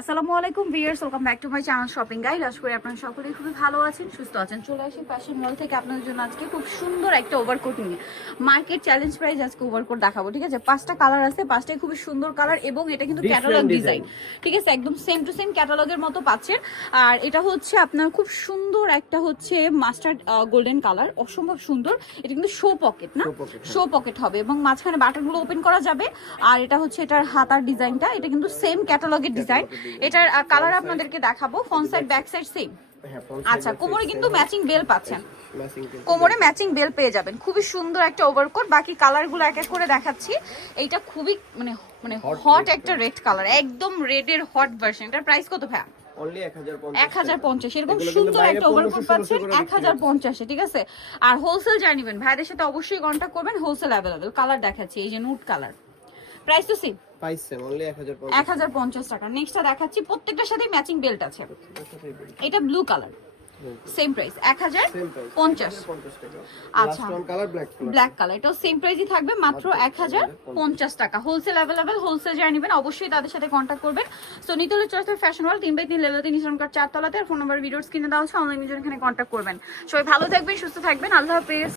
আসসালামু আলাইকুম viewers, welcome back to my channel shopping guide. আশা করি আপনারা সকলেই খুবই ভালো আছেন, সুস্থ আছেন। চলে আসি ফ্যাশন মল থেকে আপনাদের জন্য আজকে খুব সুন্দর একটা ওভারকোট নিয়ে। মার্কেট চ্যালেঞ্জ প্রাইস আজকে ওভারকোট দেখাবো, ঠিক আছে? 5টা কালার আছে, 5টাই খুবই সুন্দর কালার এবং এটা কিন্তু ক্যাটালগ ডিজাইন, ঠিক আছে? একদম সেম টু সেম ক্যাটালগের মতো পাচ্ছেন। আর এটা হচ্ছে আপনার খুব সুন্দর একটা হচ্ছে মাস্টার্ড গোল্ডেন কালার, অসম্ভব সুন্দর। এটা কিন্তু শো পকেট না, শো পকেট হবে এবং মাঝখানে বাটনগুলো ওপেন করা যাবে। আর এটা হচ্ছে এটার হাতার ডিজাইনটা, এটা কিন্তু সেম ক্যাটালগের ডিজাইন। এটার কালার আপনাদেরকে দেখাবো, front side back side same. আচ্ছা, কোমরে কিন্তু ম্যাচিং বেল পাচ্ছেন, কোমরে ম্যাচিং বেল পেয়ে যাবেন। খুবই সুন্দর একটা ওভারকোট। বাকি কালারগুলো এক এক করে দেখাচ্ছি। এইটা খুবই মানে মানে হট একটা রেড কালার, একদম রেডের হট ভার্সন। এটার প্রাইস কত ভাই? 1050। এরকম সুন্দর একটা ওভারকোট পাচ্ছেন 1050, ঠিক আছে? আর হোলসেল যাই নেবেন ভাইদের সাথে অবশ্যই কন্ট্যাক্ট করবেন, হোলসেল অ্যাভেলেবেল। কালার দেখাচ্ছি, এই যে নুট কালার, প্রাইস তো সেম, 1050 টাকা। নেক্সটটা দেখাচ্ছি, প্রত্যেকটার সাথে ম্যাচিং বেল্ট আছে। এটা ব্লু কালার, সেম প্রাইস 1050। আচ্ছা, ব্ল্যাক কালার, এটাও সেম প্রাইসই থাকবে, মাত্র 1050 টাকা। হোলসেল অ্যাভেলেবেল, হোলসেল যারা নেবেন অবশ্যই তাদের সাথে কন্ট্যাক্ট করবেন। সো নিতলে চয়েস ফ্যাশন ওয়ার্ল্ড 3/3 লেভেল 3 নিশানকার 4 তলাতে। আর ফোন নাম্বার ভিডিওর স্ক্রিনে দেওয়া আছে, অনলাইন এখানে কন্ট্যাক্ট করবেন। সবাই ভালো থাকবেন, সুস্থ থাকবেন, আল্লাহ হাফেজ।